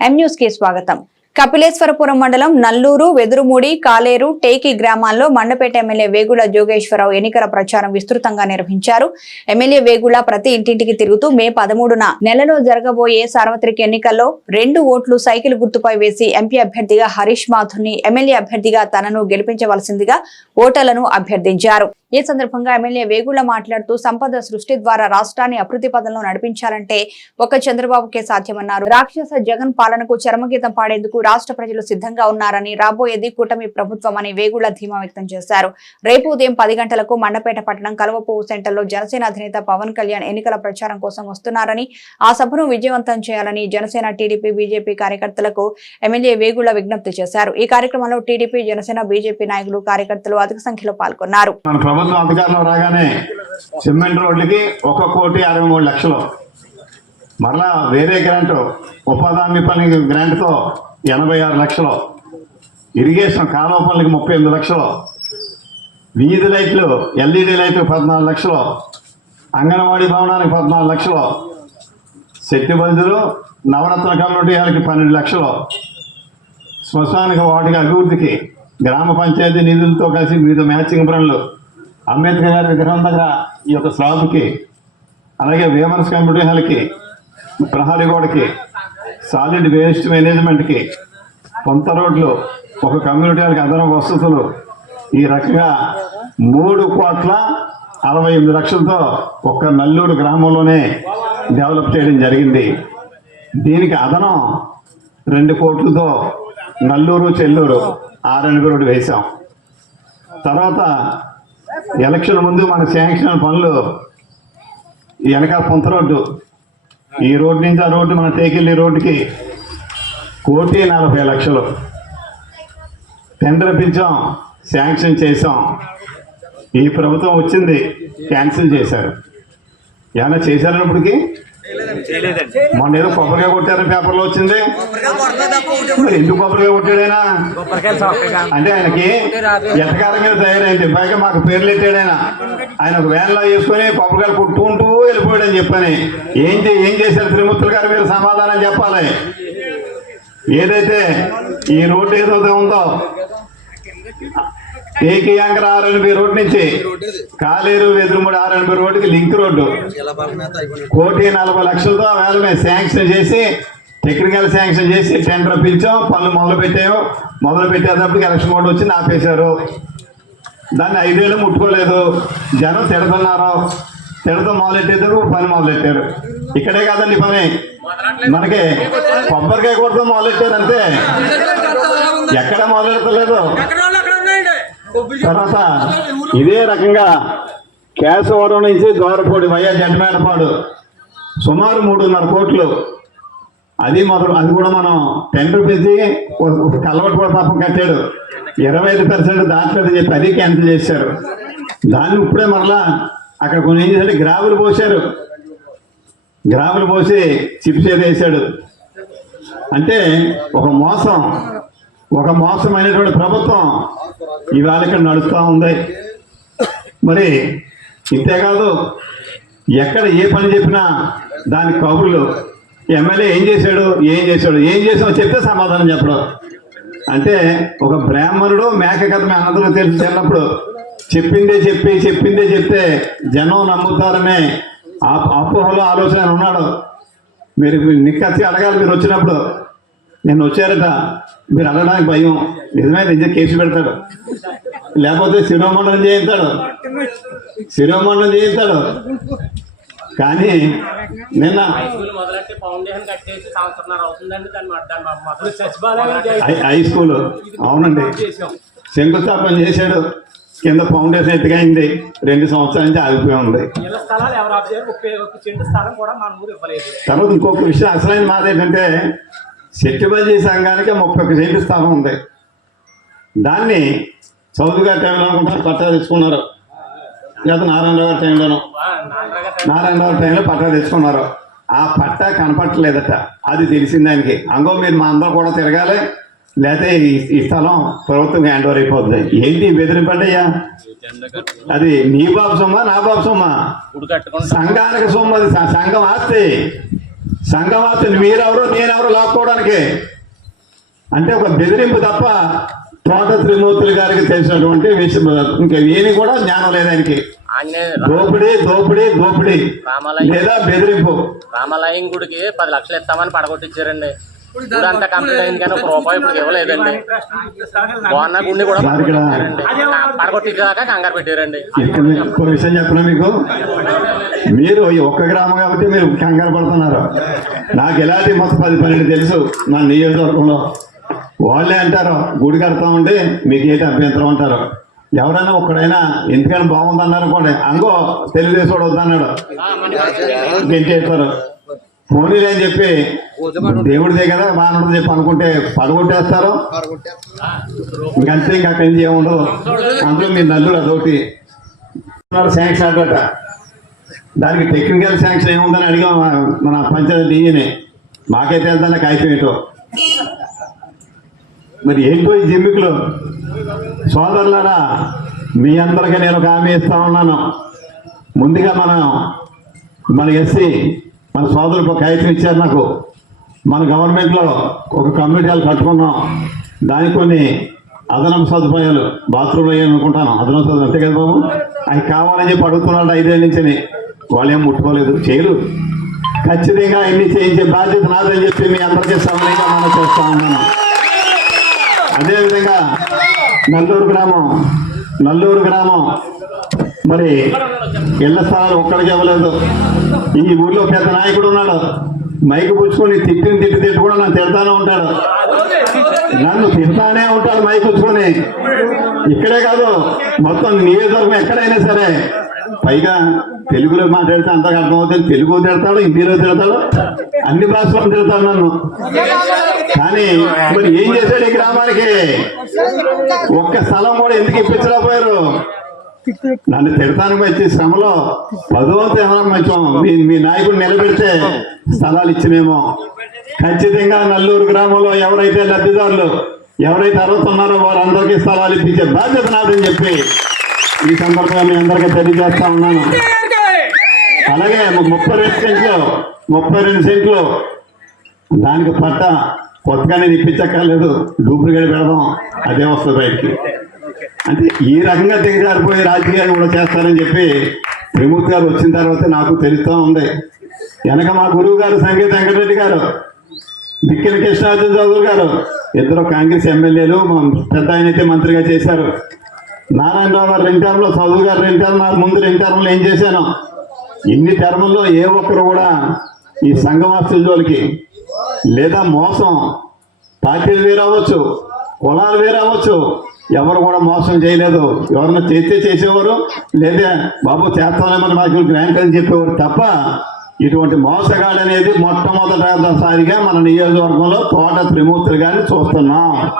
న్యూస్కి స్వాగతం. కపిలేశ్వరపురం మండలం నల్లూరు వెదురుమూడి కాలేరు టేకి గ్రామాల్లో మండపేట ఎమ్మెల్యే వేగుల జోగేశ్వరరావు ఎన్నికల ప్రచారం విస్తృతంగా నిర్వహించారు. ఎమ్మెల్యే వేగుల ప్రతి ఇంటింటికి తిరుగుతూ మే పదమూడున నెలలో జరగబోయే సార్వత్రిక ఎన్నికల్లో రెండు ఓట్లు సైకిల్ గుర్తుపై వేసి ఎంపీ అభ్యర్థిగా హరీష్ మాథుర్ని ఎమ్మెల్యే అభ్యర్థిగా తనను గెలిపించవలసిందిగా ఓటర్లను అభ్యర్థించారు. ఈ సందర్భంగా ఎమ్మెల్యే వేగుళ్ళ మాట్లాడుతూ సంపద సృష్టి ద్వారా రాష్ట్రాన్ని అభివృద్ధి పదంలో నడిపించాలంటే ఒక చంద్రబాబుకే సాధ్యమన్నారు. రాక్షస జగన్ పాలనకు చరమగీతం పాడేందుకు రాష్ట్ర ప్రజలు సిద్ధంగా ఉన్నారని రాబోయేది కూటమి ప్రభుత్వం అని వేగుళ్ళ ధీమా వ్యక్తం చేశారు. రేపు ఉదయం పది గంటలకు మండపేట పట్టణం కలవపువ్వు సెంటర్లో జనసేన అధినేత పవన్ కళ్యాణ్ ఎన్నికల ప్రచారం కోసం వస్తున్నారని ఆ సభను విజయవంతం చేయాలని జనసేన టీడీపీ బీజేపీ కార్యకర్తలకు ఎమ్మెల్యే వేగుళ్ళ విజ్ఞప్తి చేశారు. ఈ కార్యక్రమంలో టీడీపీ జనసేన బీజేపీ నాయకులు కార్యకర్తలు అధిక సంఖ్యలో పాల్గొన్నారు. ప్రభుత్వం అధికారంలో రాగానే సిమెంట్ రోడ్లకి ఒక కోటి అరవై మూడు లక్షలు. మరలా వేరే గ్రాంట్ ఉపాధి హామీ పని గ్రాంట్తో ఎనభై ఆరు లక్షలు. ఇరిగేషన్ కాలువ పనులకి ముప్పై ఎనిమిది లక్షలు. వీధి లైట్లు ఎల్ఈడి లైట్లు పద్నాలుగు లక్షలు. అంగన్వాడీ భవనానికి పద్నాలుగు లక్షలు. శక్తి బంధులు నవరత్న కమ్యూనిటీ పన్నెండు లక్షలు. శ్మశానిక వాటికి అభివృద్ధికి గ్రామ పంచాయతీ నిధులతో కలిసి వివిధ మ్యాచింగ్ పనులు. అంబేద్కర్ గారి విగ్రహం దగ్గర ఈ యొక్క స్లాబ్కి అలాగే వేమర్స్ కమ్యూనిటీ హాల్కి ప్రహరీ గోడకి సాలిడ్ వేస్ట్ మేనేజ్మెంట్కి కొంత రోడ్లు ఒక కమ్యూనిటీ హాల్కి అదనపు వసతులు ఈ రకంగా మూడు కోట్ల అరవై ఎనిమిది లక్షలతో ఒక్క నల్లూరు గ్రామంలోనే డెవలప్ చేయడం జరిగింది. దీనికి అదనం రెండు కోట్లతో నల్లూరు చెల్లూరు ఆర్ఎన్బి రోడ్డు వేశాం. తర్వాత ఎలక్షన్ ముందు మన శాంక్షన్ పనులు. వెనక పుంత రోడ్డు. ఈ రోడ్డు నుంచి ఆ రోడ్డు మన టేకెళ్ళి రోడ్డుకి కోటి నలభై లక్షలు. టెండర్ పిలిచాం శాంక్షన్ చేసాం ఈ ప్రభుత్వం వచ్చింది క్యాన్సిల్ చేశారు. ఏమైనా చేశారన్నప్పటికీ మొన్న ఏదో కొబ్బరిగా కొట్టారని పేపర్లో వచ్చింది. మరి ఎందుకు కొబ్బరిగా కొట్టాడైనా అంటే ఆయనకి ఎటకారం మీద తయారైంది. పైగా మాకు పేర్లు ఎట్టాడైనా ఆయన? ఒక వ్యాన్లో వేసుకొని కొబ్బరికాయలు కొట్టుకుంటూ వెళ్ళిపోయాడని చెప్పని. ఏం ఏం చేశారు త్రిమూర్తులు గారు మీరు సమాధానం చెప్పాలి? ఏదైతే ఈ రోడ్డు ఏదైతే ఉందో ఏకి యాంకర్ ఆర్ఎన్బి రోడ్ నుంచి Kaleru Vedurumudi R and B రోడ్డుకి లింక్ రోడ్డు. కోటి నలభై లక్షలతో వేలమే శాంక్షన్ చేసి టెక్నికల్ శాంక్షన్ చేసి టెండర్ పిలిచాం పనులు మొదలు పెట్టాము మొదలు పెట్టేటప్పటికి ఎలక్షన్ కోడ్ వచ్చి ఆపేశారు దాన్ని ఐదేళ్ళు ముట్టుకోలేదు. జనం తిడుతున్నారు తిడతం మొదలెట్టేందుకు పని మొదలెట్టారు. ఇక్కడే కాదండి పని. మనకి కొబ్బరికాయ కొడతాం మొదలెట్టారు అంతే ఎక్కడ మొదలెట్టలేదు. తర్వాత ఇదే రకంగా కేశవరం నుంచి దోరపూడి వయ్యా జడ్మేడపాడు సుమారు మూడున్నర కోట్లు అది మొదలు అది కూడా మనం టెండర్ పిలిచి కలవటి కూడా పాపం కట్టాడు ఇరవై ఐదు పర్సెంట్ దాటలేదని చెప్పి అది క్యాన్సిల్ చేశారు దాన్ని ఇప్పుడే మరలా అక్కడ కొన్ని ఏం చేశాడు గ్రావులు పోసారు గ్రావులు పోసి చిప్స్ ఏదో వేసాడు అంటే ఒక మోసం ఒక మోసమైనటువంటి ప్రభుత్వం ఇవాళ ఇక్కడ నడుస్తూ ఉంది. మరి ఇంతేకాదు ఎక్కడ ఏ పని చెప్పినా దాని కబుర్లు. ఎమ్మెల్యే ఏం చేశాడు ఏం చేశాడు ఏం చేసావు చెప్తే సమాధానం చెప్పడం. అంటే ఒక బ్రాహ్మణుడు మేక కథ మీ అందరూ తెలిసి చిన్నప్పుడు చెప్పిందే చెప్పి చెప్పిందే చెప్తే జనం నమ్ముతారనే అపోహలో ఆలోచన ఉన్నాడు. మీరు నిక్కచ్చి అడగాలి మీరు వచ్చినప్పుడు. నేను వచ్చారట మీరు అడగడానికి భయం. నిజమే నిజం కేసు పెడతాడు. లేకపోతే శిరోమండలం చేయిస్తాడు. శిరోమండలం చేయిస్తాడు. కానీ నిన్న హై స్కూల్. అవునండి. శంకుస్థాపన చేశాడు. కింద ఫౌండేషన్ ఎత్తుకైంది. రెండు సంవత్సరాల నుంచి ఆగిపోయి ఉంది. తర్వాత ఇంకొక విషయం అసలైన మాట సెట్టిబల్జీ సంఘానికి ముప్పై ఒక్క సెంటు స్థలం ఉంది. దాన్ని చౌదరి గారి టైంలో అనుకుంటారు పట్టా తెచ్చుకున్నారు. లేదా నారాయణరావు గారి టైంలోనూ. నారాయణరావు టైంలో పట్టా తెచ్చుకున్నారు. ఆ పట్టా కనపట్టలేదట అది తెలిసింది ఆయనకి. అంగో మీరు మా అందరూ కూడా తిరగాలి. లేకపోతే ఈ స్థలం ప్రభుత్వం హ్యాండ్ ఓవర్ అయిపోతుంది ఏంటి బెదిరింపండియ్యా అది నీ బాబు సొమ్మా నా బాబు సొమ్మా. సంఘానికి సొమ్ము అది. స- సంఘం ఆస్తి. సంఘవాసుని మీరెవరు నేనెవరు లాక్కోవడానికి? అంటే ఒక బెదిరింపు తప్ప తోట త్రిమూర్తులు గారికి తెలిసినటువంటి విషయం ఇంకా ఏమి కూడా జ్ఞానం లేదు ఆయనకి. దోపిడీ దోపిడీ దోపిడీ. రామాలయం లేదా బెదిరింపు. రామాలయం గుడికి పది లక్షలు ఇస్తామని పడగొట్టించారండి. గుడి అంతా కంప్లీట్ అయింది కానీ ఒక రూపాయి ఇప్పుడు ఇవ్వలేదండి. బాగున్న గుడిని కూడా పడగొట్టించారండి పడగొట్టిందాకా కంగారు పెట్టారండి. ఇంకో విషయం చెప్పనా మీకు. మీరు ఈ ఒక్క గ్రామం కాబట్టి మీరు కంగారు పడుతున్నారు. నాకు ఎలాంటి మొత్తం పది పన్నెండు తెలుసు నా నియోజకవర్గంలో. వాళ్ళే అంటారు గుడి కడతా ఉంటే మీకు ఏంటి అభ్యంతరం అంటారు. ఎవరైనా ఒక్కడైనా ఎందుకని బాగుంది అన్నారు అనుకోండి అంగో తెలుగుదేశం వద్దన్నాడు. గెంటేస్తారు పోనీలే అని చెప్పి దేవుడిదే కదా మానవుడు చెప్పి అనుకుంటే పడగొట్టేస్తారు. ఇంకంతే ఇంకా అక్కడి నుంచి ఏముండదు. అందులో మీ నల్లుడు అదొకటి. శాంక్షన్ అడ్డట దానికి టెక్నికల్ శాంక్షన్ ఏముందని అడిగాం మన పంచాయతీ డీని మాకైతే వెళ్తాను నాకు అయిపోయేటో మరి ఏంటో ఈ జిమ్మికులు? సోదరులారా మీ అందరికీ నేను ఒక హామీ ఇస్తా ఉన్నాను. ముందుగా మనం మన ఎస్సీ మన సోదరులకు ఒక కాగితం ఇచ్చారు నాకు. మన గవర్నమెంట్లో ఒక కమ్యూనిటీలు కట్టుకున్నాం. దానికి కొన్ని అదనపు సదుపాయాలు బాత్రూమ్ అయ్యాయి అనుకుంటాను. అదనపు సదుపాయాలు అంతే కదా బాబు? అవి కావాలని చెప్పి అడుగుతున్నాడు ఐదేళ్ళ నుంచి వాళ్ళు ఏం ముట్టుకోలేదు. చేయరు. ఖచ్చితంగా ఇన్ని చేయించే బాధ్యత నాదని చెప్పి మీ అందరికీ సమయంగా మనం చేస్తా ఉన్నాను. అదేవిధంగా నల్లూరు గ్రామం నల్లూరు గ్రామం మరి ఇళ్ళ స్థలాలు ఒక్కడికి ఇవ్వలేదు ఈ ఊర్లో పెద్ద నాయకుడు ఉన్నాడు. మైకు పుచ్చుకొని తిట్టిన తిట్టి తిట్టు కూడా నన్ను తిడతానే ఉంటాడు. నన్ను తింటానే ఉంటాడు మైకు పుచ్చుకొని. ఇక్కడే కాదు మొత్తం నియోజకవర్గం ఎక్కడైనా సరే. పైగా తెలుగులో మాట్లాడితే అంతగా అర్థమవుతుంది. తెలుగు తిడతాడు హిందీలో తిడతాడు అన్ని భాషలో తిడతాడు నన్ను. కానీ మరి ఏం చేశాడు ఈ గ్రామానికి? ఒక్క స్థలం కూడా ఎందుకు ఇప్పించలేకపోయారు? నన్ను తిడతానికి వచ్చే శ్రమలో పదో ఏమైనా కొంచెం మీ మీ నాయకుడు నిలబెడితే స్థలాలు ఇచ్చినేమో. ఖచ్చితంగా నల్లూరు గ్రామంలో ఎవరైతే లబ్ధిదారులు ఎవరైతే అర్హత వారందరికీ స్థలాలు ఇప్పించే బాధ్యత నాదని చెప్పి ఈ సందర్భంగా మీ అందరికీ తెలియజేస్తా ఉన్నాను. అలాగే ముప్పై రెండు సెంట్లు ముప్పై రెండు సెంట్లు దానికి పట్ట కొత్తగానే ఇప్పించక్కర్లేదు. డూప్లికేట్ పెడదాం. అదే వస్తుంది బయటికి అంటే ఈ రకంగా దిగజారిపోయే రాజకీయాలు కూడా చేస్తారని చెప్పి ప్రమూర్తి గారు వచ్చిన తర్వాత నాకు తెలుస్తూ ఉంది. వెనక మా గురువు గారు సంగీత వెంకటరెడ్డి గారు బిక్కిన కృష్ణార్జున చౌదరి గారు ఇద్దరు కాంగ్రెస్ ఎమ్మెల్యేలు మా పెద్ద ఆయన అయితే మంత్రిగా చేశారు. నారాయణరావు గారు రెండు టర్మ్లో చౌదరి గారు రెండు టర్మ్ నాకు ముందు రెండు టర్మ్లో ఏం చేశాను? ఇన్ని టర్ముల్లో ఏ ఒక్కరు కూడా ఈ సంఘవాస్తుల జోలికి లేదా మోసం. పార్టీలు వేరవచ్చు కులాలు వేరవచ్చు ఎవరు కూడా మోసం చేయలేదు. ఎవరన్నా చేస్తే చేసేవారు లేదా బాబు చేస్తామని మాకు గ్రాంట్ అని చెప్పేవారు తప్ప ఇటువంటి మోసగాడు అనేది మొట్టమొదటిసారిగా మన నియోజకవర్గంలో తోట త్రిమూర్తులు గారిని చూస్తున్నాం.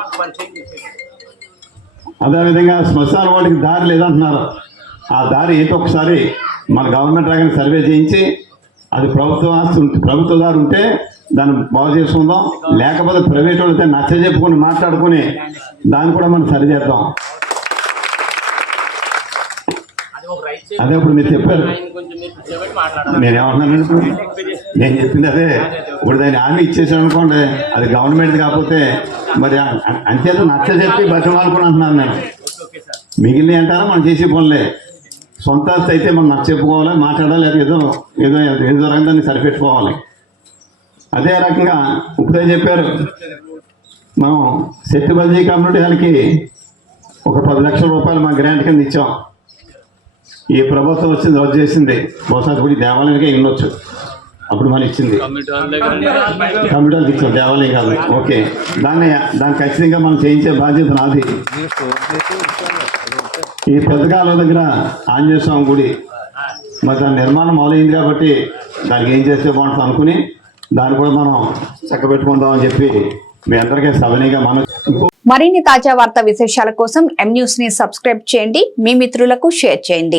అదేవిధంగా శ్మశాన వాటికి దారి లేదంటున్నారు. ఆ దారి ఏదో ఒకసారి మన గవర్నమెంట్ రాగానే సర్వే చేయించి అది ప్రభుత్వ ఆస్తి ప్రభుత్వ గారు ఉంటే దాన్ని బాగు చేసుకుందాం. లేకపోతే ప్రైవేట్ వాళ్ళతో నచ్చ చెప్పుకొని మాట్లాడుకొని దాన్ని కూడా మనం సరిచేద్దాం అదే ఇప్పుడు మీరు చెప్పారు. నేనేమంటున్నాను నేను చెప్పింది అదే. ఇప్పుడు దాన్ని హామీ ఇచ్చేసాను అనుకోండి అది గవర్నమెంట్ కాకపోతే మరి అంతేత నచ్చ చెప్పి బతిమాలకుని అంటున్నాను నేను మిగిలిన అంటారా? మనం చేసే పనులే. సొంత ఆస్తి అయితే మనం నచ్చ చెప్పుకోవాలి మాట్లాడాలి ఏదో ఏదో ఏదో రకంగా దాన్ని సరిపెట్టుకోవాలి. అదే రకంగా ఇప్పుడే చెప్పారు మనం శక్తి బల్జీ కమ్యూనిటీ హాల్కి ఒక పది లక్షల రూపాయలు మా గ్రాంట్ కింద ఇచ్చాం. ఈ ప్రభుత్వం వచ్చింది రద్దు చేసింది. బహుశా గుడి దేవాలయానికి ఇన్నొచ్చు అప్పుడు మనం ఇచ్చింది. కంప్యూటర్ ఇచ్చాం దేవాలయం కాదు. ఓకే. దాన్ని దాన్ని ఖచ్చితంగా మనం చేయించే బాధ్యత నాది. ఈ పెద్దకాల దగ్గర ఆంజనేయ స్వామి గుడి మరి దాని నిర్మాణం మొదలైంది కాబట్టి దానికి ఏం చేస్తే బాగుంటుంది అనుకుని దాన్ని కూడా మనం చక్కబెట్టుకుందామని చెప్పి మీ అందరికీ సవనీగా మనం మరిన్ని తాజా వార్తా విశేషాల కోసం ఎం న్యూస్ని సబ్స్క్రైబ్ చేయండి. మీ మిత్రులకు షేర్ చేయండి.